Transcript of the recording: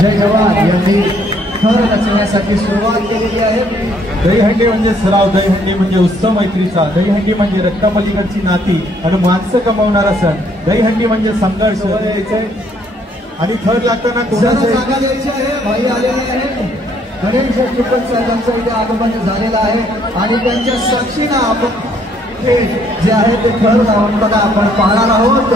जय जवान यांनी थर रचण्यासाठी सुरुवात केलेली आहे। दहीहंडी म्हणजे सराव, दहीहंडी म्हणजे उत्सव मैत्रीचा, दहीहंडी म्हणजे रक्तापलीकडची नाती आणि माणसं कमावणारा सण, दहीहंडी म्हणजे संघर्ष यायचे आणि थर लागताना कोणाचं जागा द्यायची आहे। भाई आलेले आहेत, गणेश चिपक साहेबांचं इथे आगमन झालेलं आहे आणि त्यांच्या साक्षीनं आपण जे आहे ते थर लावून बघा आपण पाहणार आहोत।